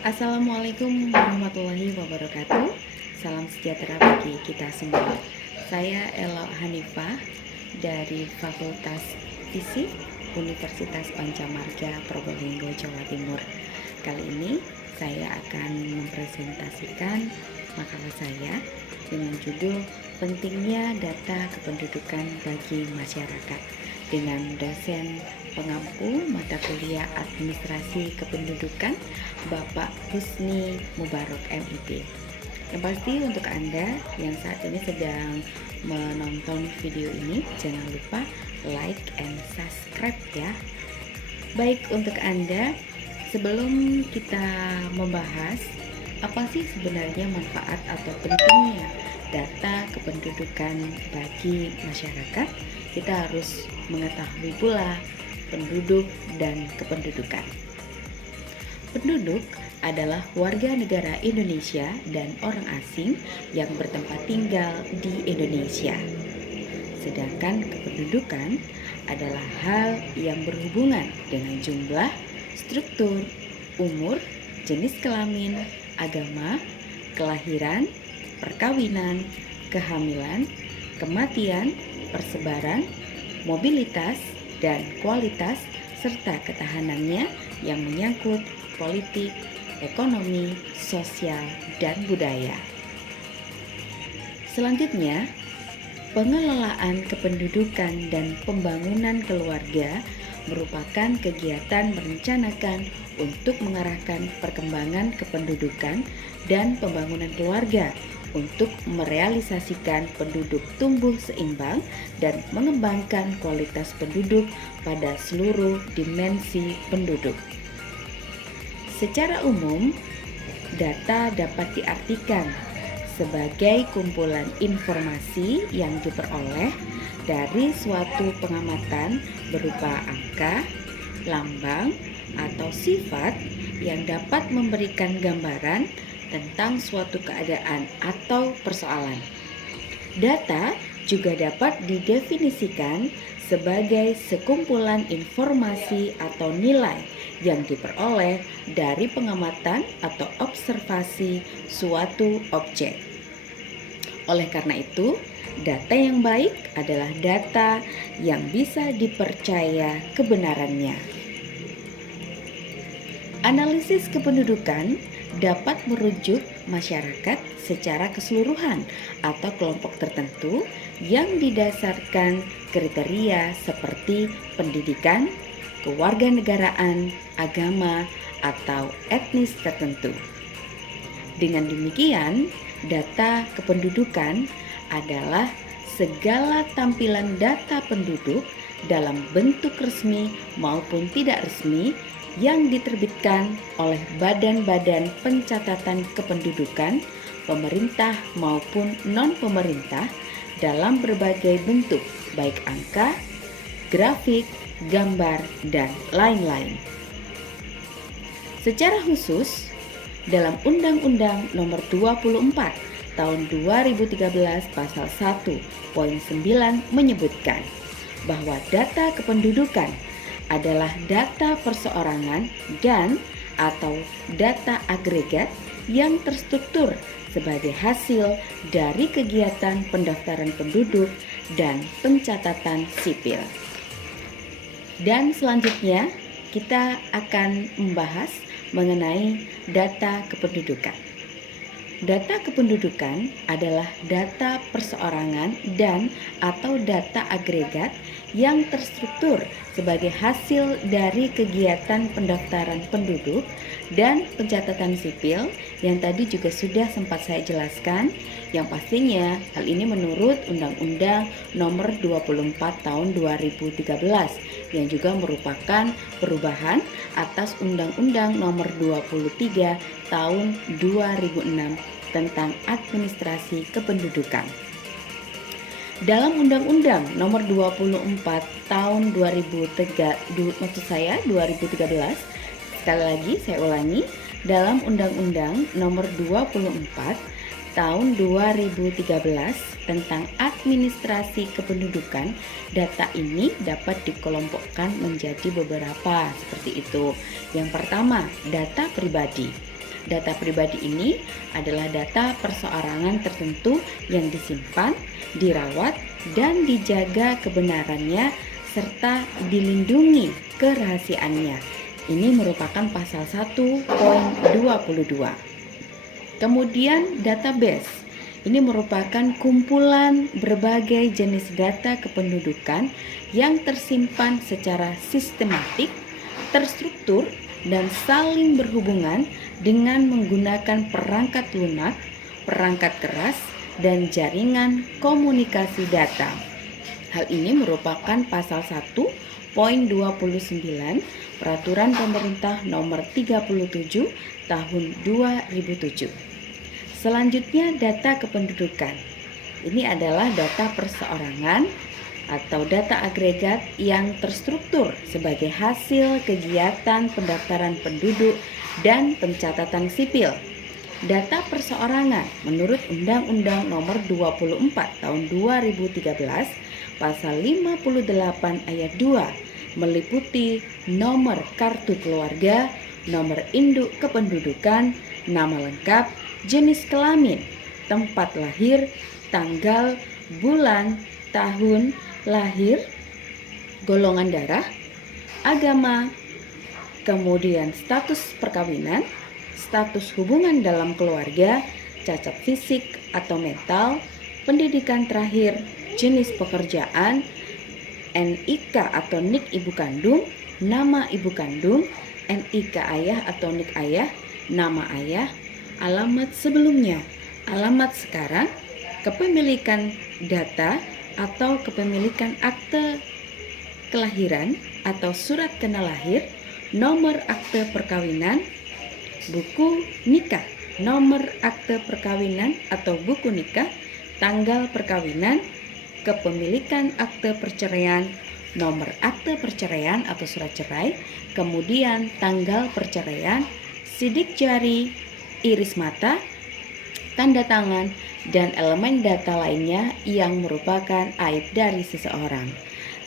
Assalamualaikum warahmatullahi wabarakatuh. Salam sejahtera bagi kita semua. Saya Elo Hanifah dari Fakultas Fisik Universitas Pancamarga Probolinggo, Jawa Timur. Kali ini saya akan mempresentasikan makalah saya dengan judul Pentingnya Data Kependudukan bagi Masyarakat dengan dosen pengampu mata kuliah Administrasi Kependudukan Bapak Husni Mubarok MIP. Yang pasti untuk Anda yang saat ini sedang menonton video ini, jangan lupa like and subscribe ya. Baik, untuk Anda, sebelum kita membahas apa sih sebenarnya manfaat atau pentingnya data kependudukan bagi masyarakat, kita harus mengetahui pula penduduk dan kependudukan. Penduduk adalah warga negara Indonesia dan orang asing yang bertempat tinggal di Indonesia. Sedangkan kependudukan adalah hal yang berhubungan dengan jumlah, struktur, umur, jenis kelamin, agama, kelahiran, perkawinan, kehamilan, kematian, persebaran, mobilitas, dan kualitas serta ketahanannya yang menyangkut politik, ekonomi, sosial, dan budaya. Selanjutnya, pengelolaan kependudukan dan pembangunan keluarga merupakan kegiatan merencanakan untuk mengarahkan perkembangan kependudukan dan pembangunan keluarga untuk merealisasikan penduduk tumbuh seimbang dan mengembangkan kualitas penduduk pada seluruh dimensi penduduk. Secara umum, data dapat diartikan sebagai kumpulan informasi yang diperoleh dari suatu pengamatan berupa angka, lambang, atau sifat yang dapat memberikan gambaran tentang suatu keadaan atau persoalan. Data juga dapat didefinisikan sebagai sekumpulan informasi atau nilai yang diperoleh dari pengamatan atau observasi suatu objek. Oleh karena itu, data yang baik adalah data yang bisa dipercaya kebenarannya. Analisis kependudukan dapat merujuk masyarakat secara keseluruhan atau kelompok tertentu yang didasarkan kriteria seperti pendidikan, kewarganegaraan, agama, atau etnis tertentu. Dengan demikian, data kependudukan adalah segala tampilan data penduduk dalam bentuk resmi maupun tidak resmi yang diterbitkan oleh badan-badan pencatatan kependudukan, pemerintah maupun non-pemerintah dalam berbagai bentuk, baik angka, grafik, gambar, dan lain-lain. Secara khusus, dalam Undang-Undang Nomor 24 Tahun 2013 Pasal 1.9 menyebutkan bahwa data kependudukan adalah data perseorangan dan atau data agregat yang terstruktur sebagai hasil dari kegiatan pendaftaran penduduk dan pencatatan sipil. Dan selanjutnya kita akan membahas mengenai data kependudukan. Data kependudukan adalah data perseorangan dan atau data agregat yang terstruktur sebagai hasil dari kegiatan pendaftaran penduduk dan pencatatan sipil yang tadi juga sudah sempat saya jelaskan, yang pastinya hal ini menurut Undang-Undang Nomor 24 Tahun 2013 yang juga merupakan perubahan atas Undang-Undang Nomor 23 Tahun 2006 tentang Administrasi Kependudukan. Dalam Undang-Undang Nomor 24 Tahun 2013, sekali lagi saya ulangi, dalam Undang-Undang Nomor 24 Tahun 2013 tentang Administrasi Kependudukan, data ini dapat dikelompokkan menjadi beberapa seperti itu. Yang pertama, data pribadi. Data pribadi ini adalah data perseorangan tertentu yang disimpan, dirawat, dan dijaga kebenarannya serta dilindungi kerahasiaannya. Ini merupakan pasal 1.22. Kemudian database. Ini merupakan kumpulan berbagai jenis data kependudukan yang tersimpan secara sistematik, terstruktur, dan saling berhubungan dengan menggunakan perangkat lunak, perangkat keras, dan jaringan komunikasi data. Hal ini merupakan pasal 1.29 Peraturan Pemerintah Nomor 37 Tahun 2007. Selanjutnya data kependudukan. Ini adalah data perseorangan atau data agregat yang terstruktur sebagai hasil kegiatan pendaftaran penduduk dan pencatatan sipil. Data perseorangan menurut Undang-Undang Nomor 24 Tahun 2013 Pasal 58 Ayat 2 meliputi nomor kartu keluarga, nomor induk kependudukan, nama lengkap, jenis kelamin, tempat lahir, tanggal, bulan, tahun lahir, golongan darah, agama, kemudian status perkawinan, status hubungan dalam keluarga, cacat fisik atau mental, pendidikan terakhir, jenis pekerjaan, NIK atau NIK ibu kandung, nama ibu kandung, NIK ayah atau NIK ayah, nama ayah, alamat sebelumnya, alamat sekarang, kepemilikan data atau kepemilikan akte kelahiran atau surat tanda lahir, nomor akte perkawinan, buku nikah, nomor akte perkawinan atau buku nikah, tanggal perkawinan, kepemilikan akte perceraian, nomor akte perceraian atau surat cerai, kemudian tanggal perceraian, sidik jari, iris mata, tanda tangan, dan elemen data lainnya yang merupakan aib dari seseorang.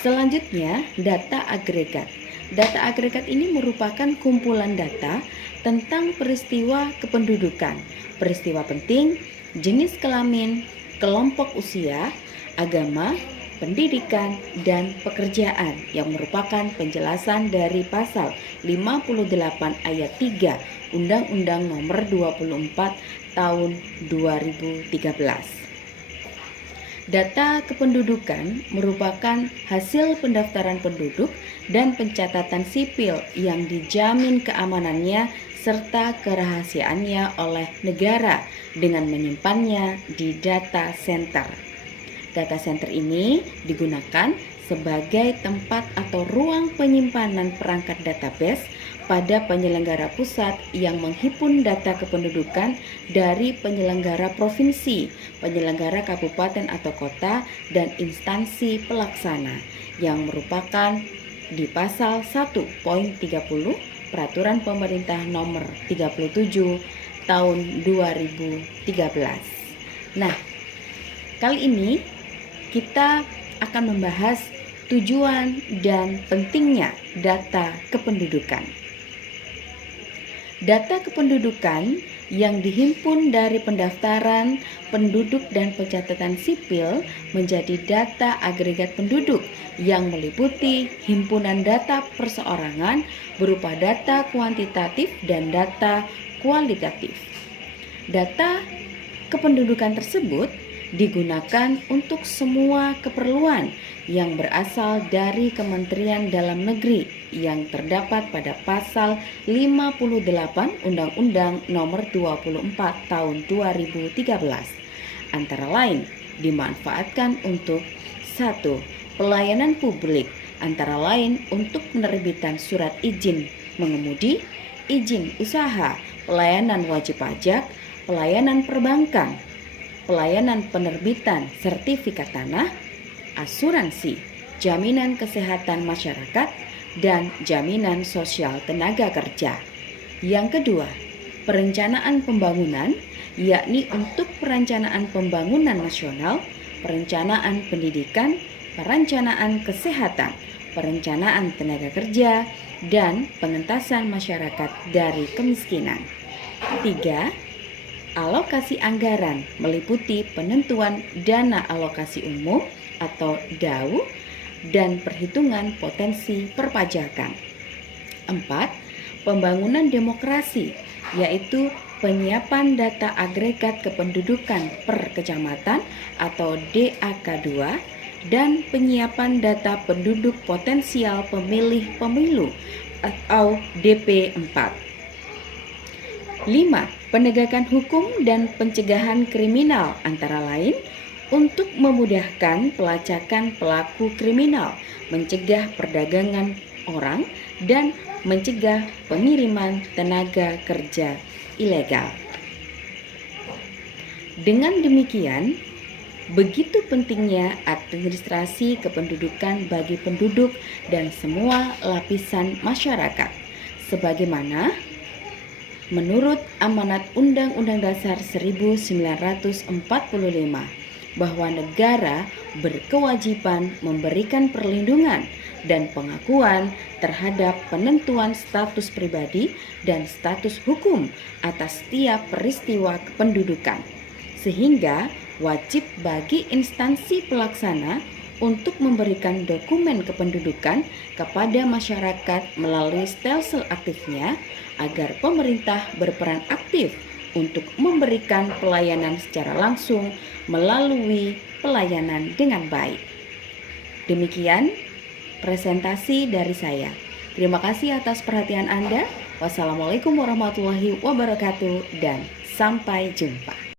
Selanjutnya, data agregat. Data agregat ini merupakan kumpulan data tentang peristiwa kependudukan, peristiwa penting, jenis kelamin, kelompok usia, agama, pendidikan, dan pekerjaan yang merupakan penjelasan dari pasal 58 ayat 3 Undang-Undang Nomor 24 Tahun 2013. Data kependudukan merupakan hasil pendaftaran penduduk dan pencatatan sipil yang dijamin keamanannya serta kerahasiaannya oleh negara dengan menyimpannya di data center. Data center ini digunakan sebagai tempat atau ruang penyimpanan perangkat database pada penyelenggara pusat yang menghimpun data kependudukan dari penyelenggara provinsi, penyelenggara kabupaten atau kota, dan instansi pelaksana yang merupakan di pasal 1.30 Peraturan Pemerintah Nomor 37 Tahun 2013. Nah, kali ini kita akan membahas tujuan dan pentingnya data kependudukan. Data kependudukan yang dihimpun dari pendaftaran penduduk dan pencatatan sipil menjadi data agregat penduduk yang meliputi himpunan data perseorangan berupa data kuantitatif dan data kualitatif. Data kependudukan tersebut digunakan untuk semua keperluan yang berasal dari Kementerian Dalam Negeri yang terdapat pada pasal 58 Undang-Undang Nomor 24 Tahun 2013. Antara lain dimanfaatkan untuk 1. Pelayanan publik, antara lain untuk penerbitan surat izin mengemudi, izin usaha, pelayanan wajib pajak, pelayanan perbankan, pelayanan penerbitan sertifikat tanah, asuransi, jaminan kesehatan masyarakat, dan jaminan sosial tenaga kerja. Yang kedua, perencanaan pembangunan, yakni untuk perencanaan pembangunan nasional, perencanaan pendidikan, perencanaan kesehatan, perencanaan tenaga kerja, dan pengentasan masyarakat dari kemiskinan. 3. Alokasi anggaran meliputi penentuan dana alokasi umum atau DAU dan perhitungan potensi perpajakan. 4. Pembangunan demokrasi, yaitu penyiapan data agregat kependudukan per kecamatan atau DAK2 dan penyiapan data penduduk potensial pemilih pemilu atau DP4. 5. Penegakan hukum dan pencegahan kriminal antara lain untuk memudahkan pelacakan pelaku kriminal, mencegah perdagangan orang, dan mencegah pengiriman tenaga kerja ilegal. Dengan demikian, begitu pentingnya administrasi kependudukan bagi penduduk dan semua lapisan masyarakat, sebagaimana menurut amanat Undang-Undang Dasar 1945 bahwa negara berkewajiban memberikan perlindungan dan pengakuan terhadap penentuan status pribadi dan status hukum atas setiap peristiwa kependudukan, sehingga wajib bagi instansi pelaksana untuk memberikan dokumen kependudukan kepada masyarakat melalui stelsel aktifnya agar pemerintah berperan aktif untuk memberikan pelayanan secara langsung melalui pelayanan dengan baik. Demikian presentasi dari saya. Terima kasih atas perhatian Anda. Wassalamualaikum warahmatullahi wabarakatuh dan sampai jumpa.